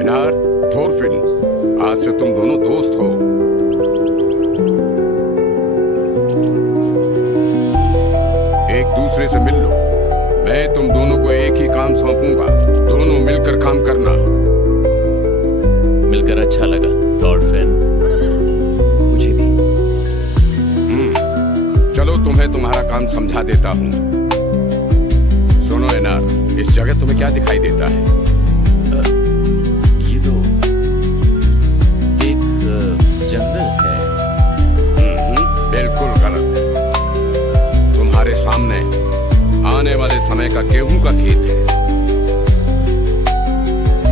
इनार, थोरफिन, आज से तुम दोनों दोस्त हो। एक दूसरे से मिल लो। मैं तुम दोनों को एक ही काम सौंपूंगा, दोनों मिलकर काम करना। मिलकर अच्छा लगा थोरफिन। मुझे भी। चलो तुम्हें तुम्हारा काम समझा देता हूँ। सुनो एनार, इस जगह तुम्हें क्या दिखाई देता है? ये तो एक जंगल है। बिल्कुल गलत। तुम्हारे सामने आने वाले समय का गेहूं का खेत है।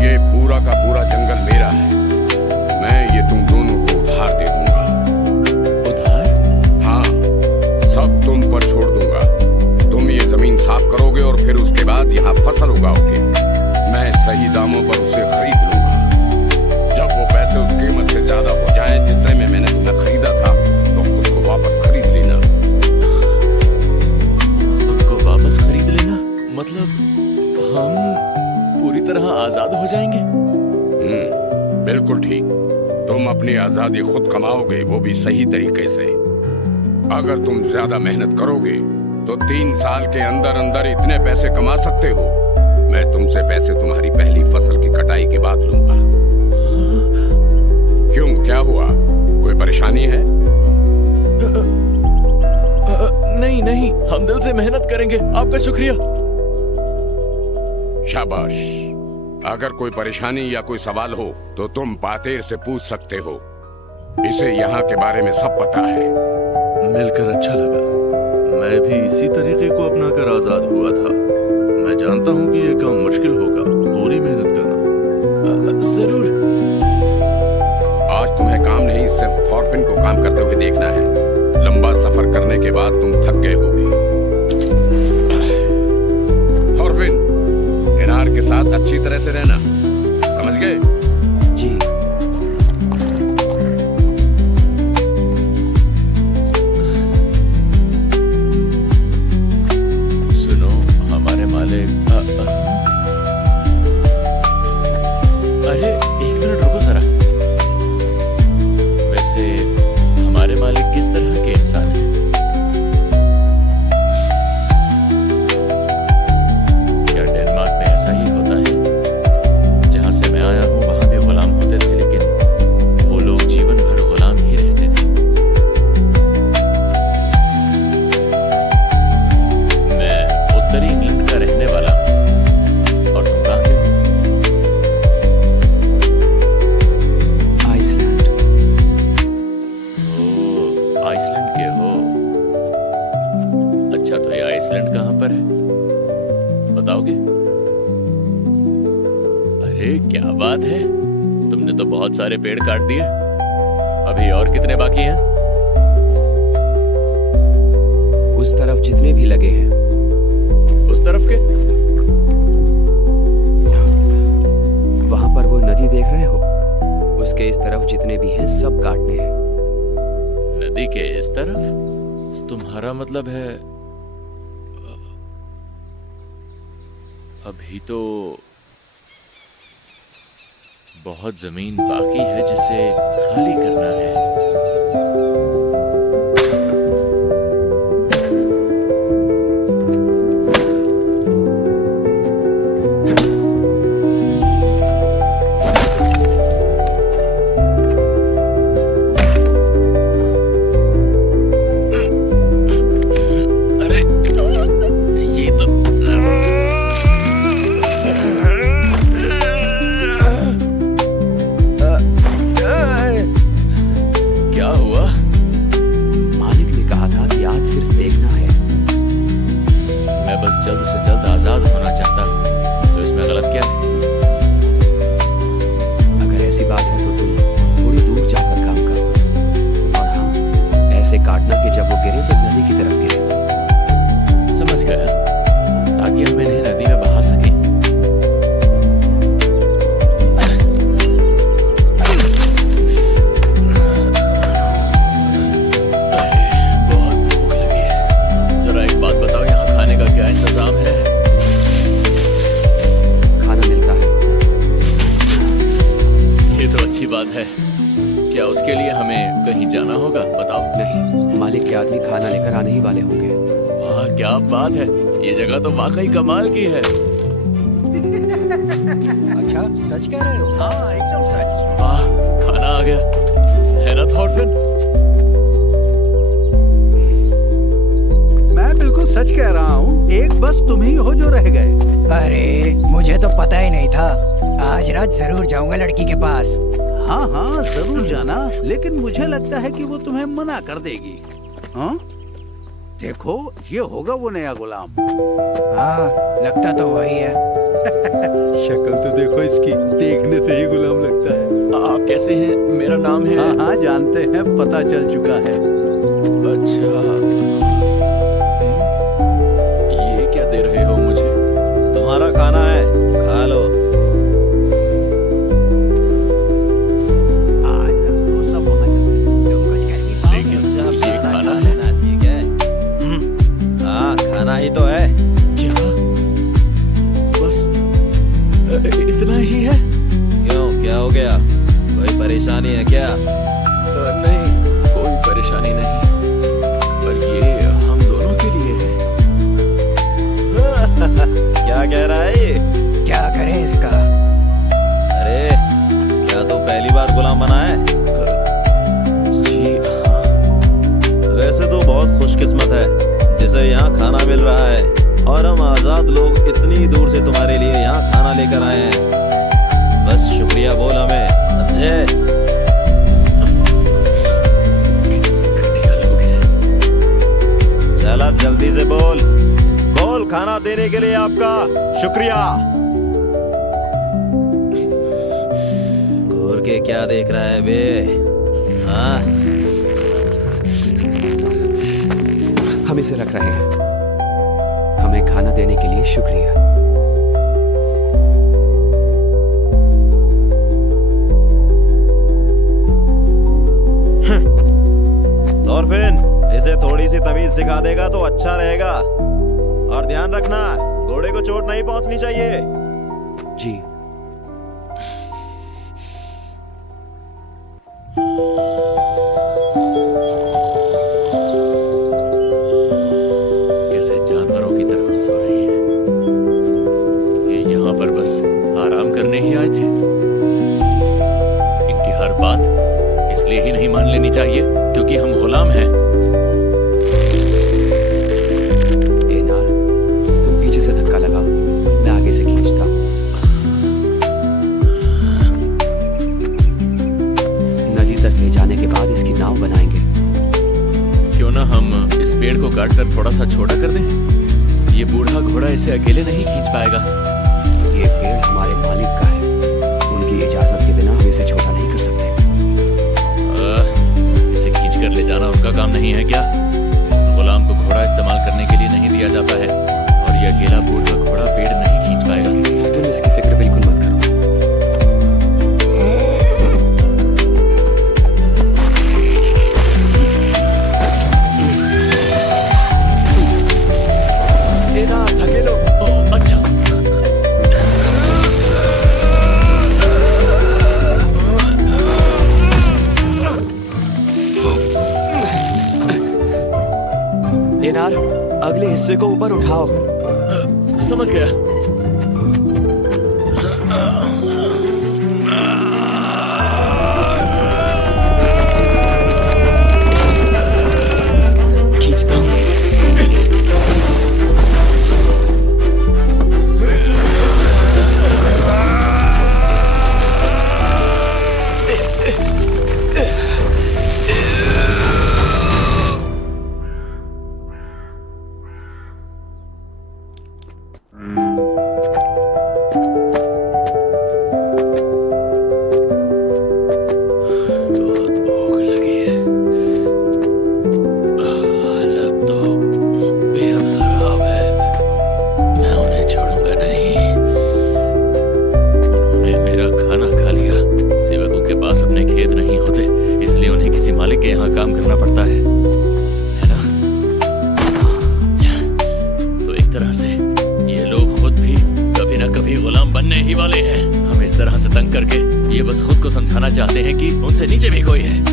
ये पूरा का पूरा जंगल मेरा है। मैं ये तुम दोनों को उधार दे दूंगा। उधार? हाँ, सब तुम पर छोड़ दूंगा। तुम ये जमीन साफ करोगे और फिर उसके बाद यहाँ फसल उगाओगे। मैं सही दामों पर उसे खरीद लूंगा। जब वो पैसे उस कीमत से ज्यादा हो जाए जितने में मैंने तुम्हें खरीदा था, तो खुद को वापस खरीद लेना। खुद को वापस खरीद लेना? मतलब हम पूरी तरह आजाद हो जाएंगे? बिल्कुल ठीक। तुम अपनी आजादी खुद कमाओगे, वो भी सही तरीके से। अगर तुम ज्यादा मेहनत करोगे तो 3 साल के अंदर अंदर इतने पैसे कमा सकते हो। मैं तुमसे पैसे तुम्हारी पहली फसल की कटाई के बाद लूंगा। क्यों, क्या हुआ? कोई परेशानी है? नहीं नहीं, हम दिल से मेहनत करेंगे। आपका शुक्रिया। शाबाश। अगर कोई परेशानी या कोई सवाल हो तो तुम पातेर से पूछ सकते हो। इसे यहाँ के बारे में सब पता है। मिलकर अच्छा लगा। मैं भी इसी तरीके को अपनाकर आजाद हुआ था। मैं जानता हूँ कि यह काम मुश्किल होगा। पूरी मेहनत करना। जरूर। आज तुम्हें काम नहीं, सिर्फ थोरफिन को काम करते हुए देखना है। लंबा सफर करने के बाद तुम थक गए होगे। थोरफिन, एनार के साथ अच्छी तरह से रहना, समझ गए? जी। सुनो, हमारे मालिक अरे एक मिनट रुको जरा। वैसे हमारे मालिक किस तरह के इंसान हैं? क्या डेनमार्क में ऐसा ही होता है? जहां से मैं आया हूं वहां भी गुलाम होते थे, लेकिन वो लोग जीवन भर गुलाम ही रहते थे। मैं उत्तरी इंग्लैंड का रहने वाला हूं। और तुम कहां के हो? आइसलैंड। ओह, आइसलैंड के हो। अच्छा, तो ये आइसलैंड कहां पर है, बताओगे? अरे क्या बात है, तुमने तो बहुत सारे पेड़ काट दिए। अभी और कितने बाकी हैं? उस तरफ जितने भी लगे हैं। उस तरफ के? वहां पर वो नदी देख रहे हो? उसके इस तरफ जितने भी हैं सब काटने हैं। नदी के इस तरफ? तुम्हारा मतलब है अभी तो बहुत जमीन बाकी है जिसे खाली करना है। अरे ये तो क्या हुआ? मालिक ने कहा था कि आज सिर्फ देखना है। मैं बस जल्द से जल्द आजाद होना चाहता हूं, तो इसमें गलत क्या है? अगर ऐसी बात है तो तुम थोड़ी दूर जाकर काम करो। और हाँ, ऐसे काटना कि जब वो गिरे तो नदी की तरफ गिरे। समझ गया, ताकि हम इन्हें नदी में बहा सकें। बहुत भूख लगी है। जरा एक बात बताओ, यहाँ खाने का क्या इंतजाम है? आदमी खाना लेकर आने ही वाले होंगे। वाह क्या बात है, ये जगह तो वाकई कमाल की है। अच्छा सच कह रहे हो? हाँ एकदम सच। वाह खाना आ गया है ना थॉरफिन? मैं बिल्कुल सच कह रहा हूँ, एक बस तुम ही हो जो रह गए। अरे मुझे तो पता ही नहीं था। आज रात जरूर जाऊंगा लड़की के पास। हाँ हाँ जरूर जाना, लेकिन मुझे लगता है कि वो तुम्हें मना कर देगी। हाँ देखो ये होगा वो नया गुलाम। हाँ लगता तो वही है। शक्ल तो देखो इसकी, देखने से ही गुलाम लगता है। आप कैसे हैं? मेरा नाम है। हाँ हाँ जानते हैं, पता चल चुका है। अच्छा ये क्या दे रहे हो मुझे? तुम्हारा खाना है, खा लो। लेकिन ये खाना है ना, ठीक है। हाँ खाना ही तो है। क्या? बस इतना ही है? क्यों क्या हो गया? कोई परेशानी है क्या? नहीं कोई परेशानी नहीं, पर ये हम दोनों के लिए है। क्या कह रहा है ये? क्या करें इसका? अरे क्या तू पहली बार गुलाम बना है? जी हाँ। वैसे तो बहुत खुशकिस्मत है जिसे यहाँ खाना मिल रहा है, और हम आजाद लोग इतनी दूर से तुम्हारे लिए यहाँ खाना लेकर आए हैं। बस शुक्रिया बोल हमें, समझे? घटिया लोग हैं। चला जल्दी से बोल बोल, खाना देने के लिए आपका शुक्रिया। घूर के क्या देख रहा है बे? हाँ हम इसे रख रहे हैं। हमें खाना देने के लिए शुक्रिया। थॉरफिन इसे थोड़ी सी तमीज सिखा देगा तो अच्छा रहेगा, और ध्यान रखना घोड़े को चोट नहीं पहुंचनी चाहिए। जी कैसे जानवरों की तरह सो रही है। ये यहाँ पर बस आराम करने ही आए थे। इनकी हर बात इसलिए ही नहीं मान लेनी चाहिए क्योंकि हम गुलाम हैं। एनार, तुम पीछे से धक्का लगाओ, मैं आगे से खींचता हूँ। नदी तक ले जाने के बाद इसकी नाव बनाएंगे। क्यों ना हम इस पेड़ को काटकर थोड़ा सा छोटा कर दें? ये बूढ़ा घोड़ा इसे अकेले नहीं खींच पाएगा। ये पेड़ हमारे मालिक का है, उनकी इजाजत के बिना हम इसे छोटा नहीं कर सकते। इसे खींच कर ले जाना उनका काम नहीं है क्या? गुलाम को घोड़ा इस्तेमाल करने के लिए नहीं दिया जाता है, और ये अकेला बूढ़ा घोड़ा पेड़ नहीं खींच पाएगा। तुम इसकी फिक्र बिल्कुल मत करो। एनार धकेलो। ओह, अच्छा। एनार, अगले हिस्से को ऊपर उठाओ। समझ गया। खींचता हूँ। बहुत भूख लगी है। हालत तो बेहद खराब है। मैं उन्हें छोड़ूंगा नहीं। उन्होंने मेरा खाना खा लिया। सेवकों के पास अपने खेत नहीं होते, इसलिए उन्हें किसी मालिक के यहाँ काम करना पड़ता है ना? तो एक तरह से ये लोग खुद भी कभी ना कभी गुलाम बनने ही वाले हैं। हम इस तरह से तंग करके ये बस खुद को समझाना चाहते हैं कि उनसे नीचे भी कोई है।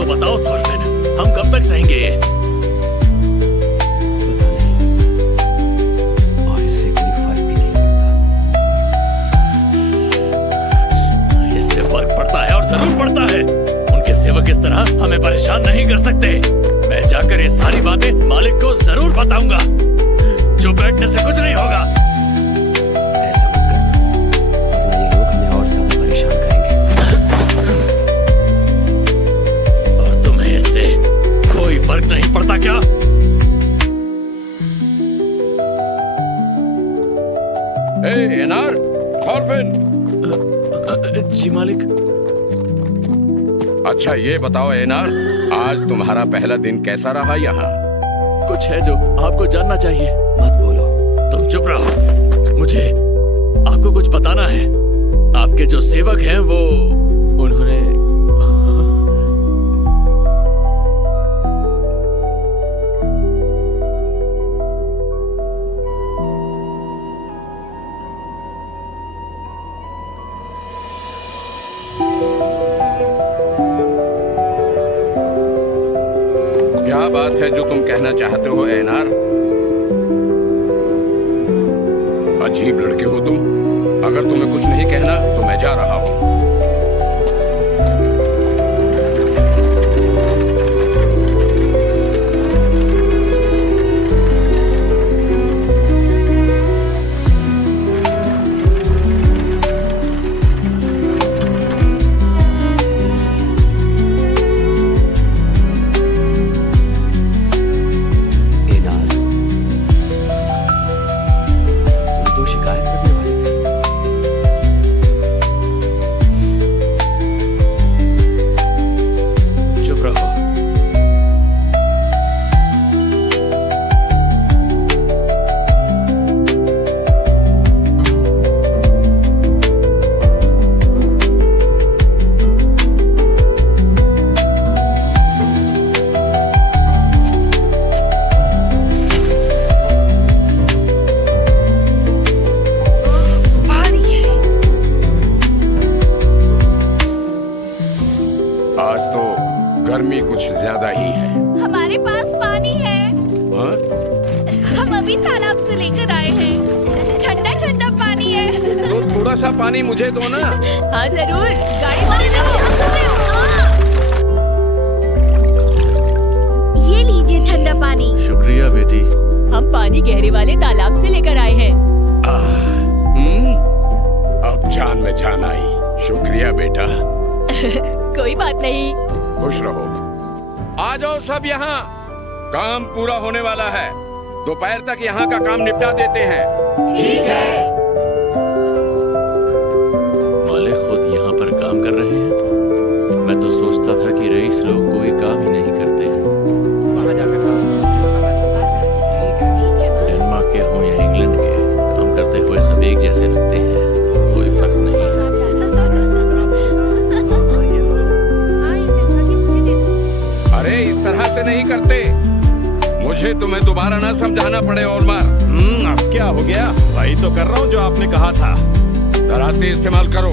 तो बताओ थॉरफिन, हम कब तक सहेंगे ये? पता नहीं, और इससे कोई फर्क भी नहीं पड़ता। इससे फर्क पड़ता है और जरूर पड़ता है। उनके सेवक इस तरह हमें परेशान नहीं कर सकते। मैं जाकर ये सारी बातें मालिक को जरूर बताऊंगा। जो बैठने से कुछ नहीं होगा। ऐसा मत करना, वरना ये लोग हमें और ज्यादा परेशान करेंगे। और तुम्हें इससे कोई फर्क नहीं पड़ता क्या? ए एनार, थॉरफिन। जी मालिक। अच्छा ये बताओ एनार, आज तुम्हारा पहला दिन कैसा रहा यहाँ? कुछ है जो आपको जानना चाहिए। मत बोलो। तुम चुप रहो। मुझे आपको कुछ बताना है। आपके जो सेवक हैं वो उन्होंने क्या बात है जो तुम कहना चाहते हो एनार? अजीब लड़के हो तुम। अगर तुम्हें कुछ नहीं कहना तो मैं जा रहा हूँ। एनार, तुम तो शिकायत करने वाले थे। चुप रहो। आज तो गर्मी कुछ ज्यादा ही है। हमारे पास पानी है। हाँ? हम अभी तालाब से लेकर आए हैं। ठंडा ठंडा पानी है। तो थोड़ा सा पानी मुझे दो ना। हाँ जरूर, गाड़ी वाले ये लीजिए ठंडा पानी। शुक्रिया बेटी। हम पानी गहरे वाले तालाब से लेकर आए हैं। अब जान में जान आई। शुक्रिया बेटा। कोई बात नहीं। खुश रहो। आ जाओ सब यहाँ, काम पूरा होने वाला है। दोपहर तक यहाँ का काम निपटा देते हैं। ठीक है। मालिक खुद यहाँ पर काम कर रहे हैं। मैं तो सोचता था कि रईस लोग कोई काम ही नहीं करते हैं। डेनमार्क के हों या इंग्लैंड के, काम करते हुए सब एक जैसे लगते हैं। कोई फर्क नहीं है। अरे इस तरह से नहीं करते। मुझे तुम्हें दोबारा ना समझाना पड़े ओलमार। अब क्या हो गया? वही तो कर रहा हूँ जो आपने कहा था। दराते इस्तेमाल करो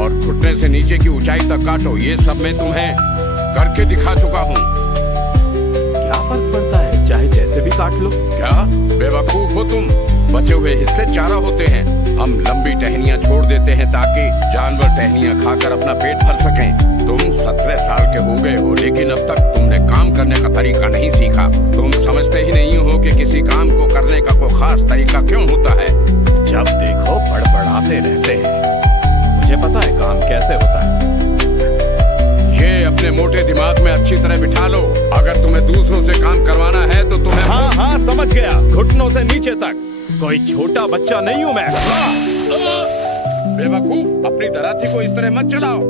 और घुटने से नीचे की ऊंचाई तक काटो। ये सब मैं तुम्हें करके दिखा चुका हूँ। क्या फर्क पड़ता है, चाहे जैसे भी काट लो। क्या बेवकूफ हो तुम? बचे हुए हिस्से चारा होते हैं। हम लंबी टहनियाँ छोड़ देते हैं ताकि जानवर टहनियाँ खाकर अपना पेट भर सकें। तुम 17 साल के हो गए हो, लेकिन अब तक तुमने काम करने का तरीका नहीं सीखा। तुम समझते ही नहीं हो कि किसी काम को करने का कोई खास तरीका क्यों होता है। जब देखो बड़बड़ाते रहते हैं। मुझे पता है काम कैसे होता है। ये अपने मोटे दिमाग में अच्छी तरह बिठा लो। अगर तुम्हें दूसरों से काम करवाना है तो तुम्हें हाँ हाँ समझ गया, घुटनों से नीचे तक। कोई छोटा बच्चा नहीं हूँ मैं। बेवकूफ, अपनी दराती को इस तरह मत चलाओ।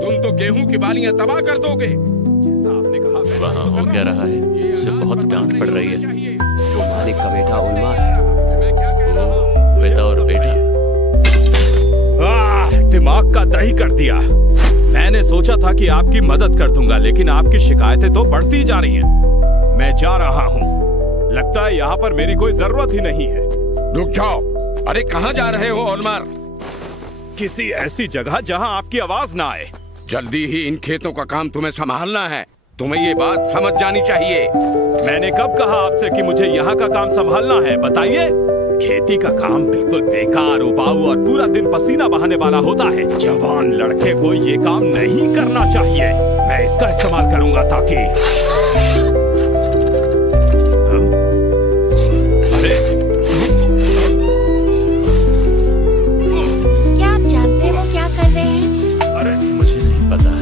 तुम तो गेहूं की बालियां तबाह कर दोगे। जैसा आपने कहा वैसा वहाँ तो हो कर क्या रहा हूं। रहा है? उसे बहुत डांट पड़ रही है। वो मालिक का बेटा ओलमार है। ओ, पिता और बेटा। दिमाग का दही कर दिया। मैंने सोचा था कि आपकी मदद कर दूंगा, लेकिन आपकी शिकायतें तो बढ़ती जा रही हैं। मैं जा रहा हूँ। लगता है यहाँ पर मेरी कोई जरूरत ही नहीं है। रुक जाओ। अरे कहाँ जा रहे हो ओलमार? किसी ऐसी जगह जहाँ आपकी आवाज ना आए। जल्दी ही इन खेतों का काम तुम्हें संभालना है। तुम्हें ये बात समझ जानी चाहिए। मैंने कब कहा आपसे कि मुझे यहाँ का काम संभालना है? बताइए। खेती का काम बिल्कुल बेकार, उबाऊ और पूरा दिन पसीना बहाने वाला होता है। जवान लड़के को ये काम नहीं करना चाहिए। मैं इसका इस्तेमाल करूंगा ताकि अरे क्या आप जानते हैं वो क्या कर रहे हैं? अरे मुझे नहीं पता।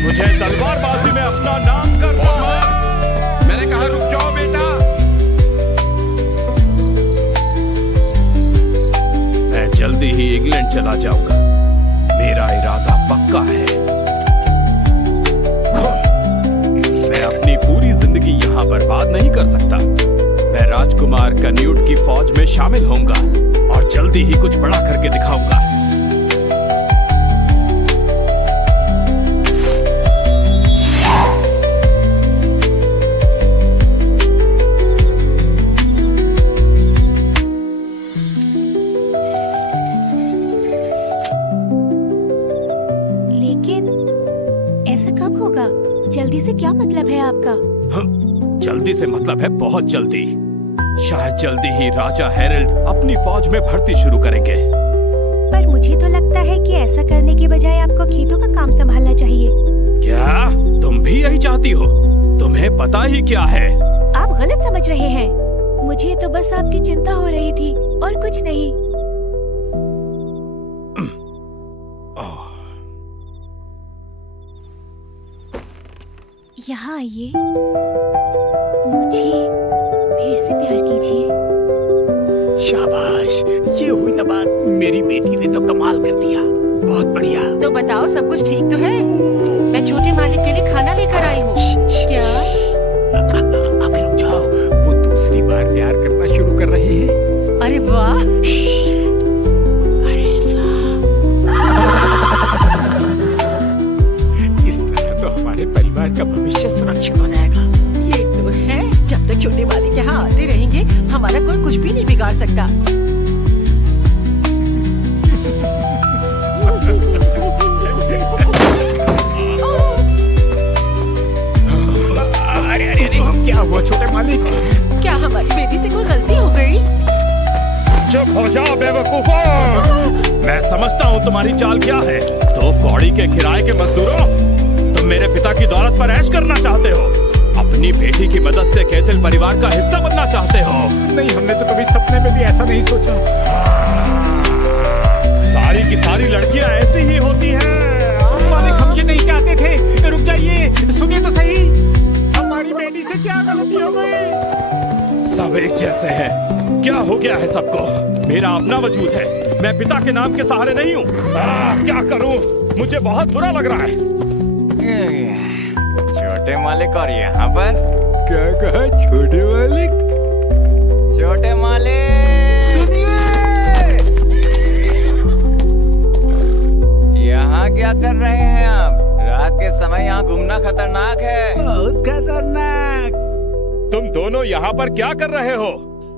मुझे तलवारबाजी में अपना नाम करना है। मैंने कहा रुक जाओ बेटा। मैं जल्दी ही इंग्लैंड चला जाऊंगा। मेरा इरादा पक्का है। मैं अपनी पूरी जिंदगी यहाँ बर्बाद नहीं कर सकता। मैं राजकुमार कन्यूट की फौज में शामिल होऊंगा और जल्दी ही कुछ बड़ा करके दिखाऊंगा। लेकिन ऐसा कब होगा? जल्दी से क्या मतलब है आपका? जल्दी से मतलब है बहुत जल्दी। शायद जल्दी ही राजा हेरल्ड अपनी फौज में भर्ती शुरू करेंगे। पर मुझे तो लगता है कि ऐसा करने के बजाय आपको खेतों का काम संभालना चाहिए। क्या तुम भी यही चाहती हो? तुम्हें पता ही क्या है? आप गलत समझ रहे हैं। मुझे तो बस आपकी चिंता हो रही थी और कुछ नहीं। यहाँ आइए, मुझे फिर से प्यार कीजिए। शाबाश, ये हुई ना बात। मेरी बेटी ने तो कमाल कर दिया। बहुत बढ़िया। तो बताओ सब कुछ ठीक तो है? मैं छोटे मालिक के लिए खाना लेकर आई हूँ। क्या? अभी रुक जाओ, वो दूसरी बार प्यार करना शुरू कर रहे हैं। अरे वाह। इस तरह तो हमारे परिवार का भविष्य सुरक्षित हो जाएगा। ये तो है, जब तक छोटे मालिक यहाँ आते रहेंगे हमारा कोई कुछ भी नहीं बिगाड़ सकता। अरे क्या हुआ छोटे मालिक? क्या हमारी बेटी से कोई गलती हो गई? चुप हो जाओ बेवकूफों। मैं समझता हूँ तुम्हारी चाल क्या है। तो कौड़ी के किराए के मजदूरों, तुम मेरे पिता की दौलत पर ऐश करना चाहते हो। अपनी बेटी की मदद से कैथिल परिवार का हिस्सा बनना चाहते हो। नहीं, हमने तो कभी सपने में भी ऐसा नहीं सोचा। सारी की सारी लड़कियां ऐसी ही होती हैं। मालिक, हम ये नहीं चाहते थे। रुक जाइए, सुनिए तो सही। हमारी बेटी से क्या गलती हो गई? सब एक जैसे हैं। क्या हो गया है सबको? मेरा अपना वजूद है। मैं पिता के नाम के सहारे नहीं हूँ। क्या करूँ? मुझे बहुत बुरा लग रहा है। छोटे मालिक और यहाँ पर? क्या कहा छोटे मालिक? छोटे मालिक सुनिए, यहाँ क्या कर रहे हैं आप? रात के समय यहाँ घूमना खतरनाक है। बहुत खतरनाक। तुम दोनों यहाँ पर क्या कर रहे हो?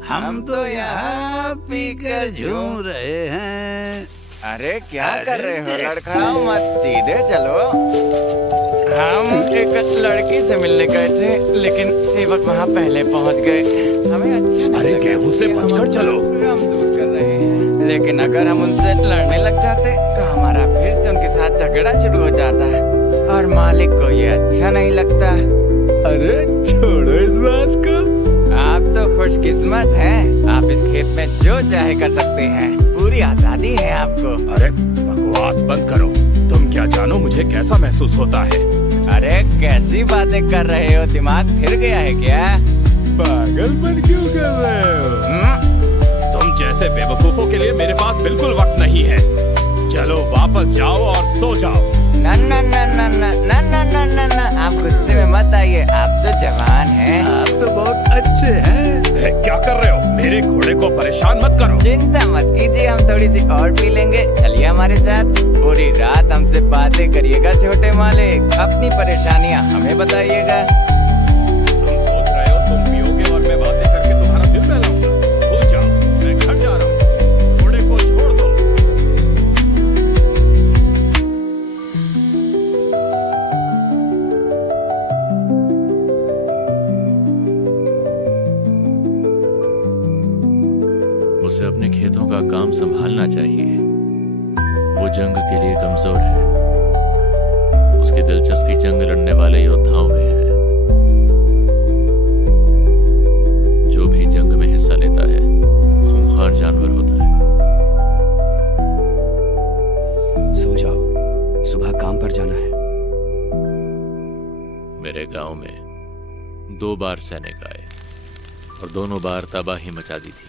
हम तो यहाँ पीकर झूम रहे हैं। अरे क्या कर रहे हो? लड़खड़ाओ मत, सीधे चलो। हम एक लड़की से मिलने गए थे, लेकिन सेवक वहाँ पहले पहुँच गए। हमें अच्छा नहीं अरे लगा। गेहूं से बचकर चलो। हम दूर कर रहे हैं, लेकिन अगर हम उनसे लड़ने लग जाते तो हमारा फिर से उनके साथ झगड़ा शुरू हो जाता और मालिक को ये अच्छा नहीं लगता। अरे छोड़ो इस बात को। आप तो खुशकिस्मत हैं। आप इस खेत में जो चाहे कर सकते हैं। पूरी आजादी है आपको। अरे बकवास बंद करो। तुम क्या जानो मुझे कैसा महसूस होता है? अरे कैसी बातें कर रहे हो? दिमाग फिर गया है क्या? पागलपन क्यों कर रहे हो? तुम जैसे बेवकूफों के लिए मेरे पास बिल्कुल वक्त नहीं है। चलो वापस जाओ और सो जाओ। ना ना ना ना ना ना ना ना ना ना, आप गुस्से में मत आइए। आप तो जवान हैं। आप तो बहुत अच्छे हैं। क्या कर रहे हो? मेरे घोड़े को परेशान मत करो। चिंता मत कीजिए, हम थोड़ी सी और पी लेंगे। चलिए हमारे साथ। पूरी रात हमसे बातें करिएगा छोटे मालिक। अपनी परेशानियाँ हमें बताइएगा। तुम सोच रहे हो तुम पियोगे और मैं बातें करके तुम्हारा दिल बहलाऊंगा? भूल जाओ। चाहिए। वो जंग के लिए कमजोर है, उसकी दिलचस्पी जंग लड़ने वाले योद्धाओं में है। जो भी जंग में हिस्सा लेता है खूंखार जानवर होता है। सो जाओ, सुबह काम पर जाना है। मेरे गांव में 2 बार सैनिक आए और दोनों बार तबाही मचा दी थी।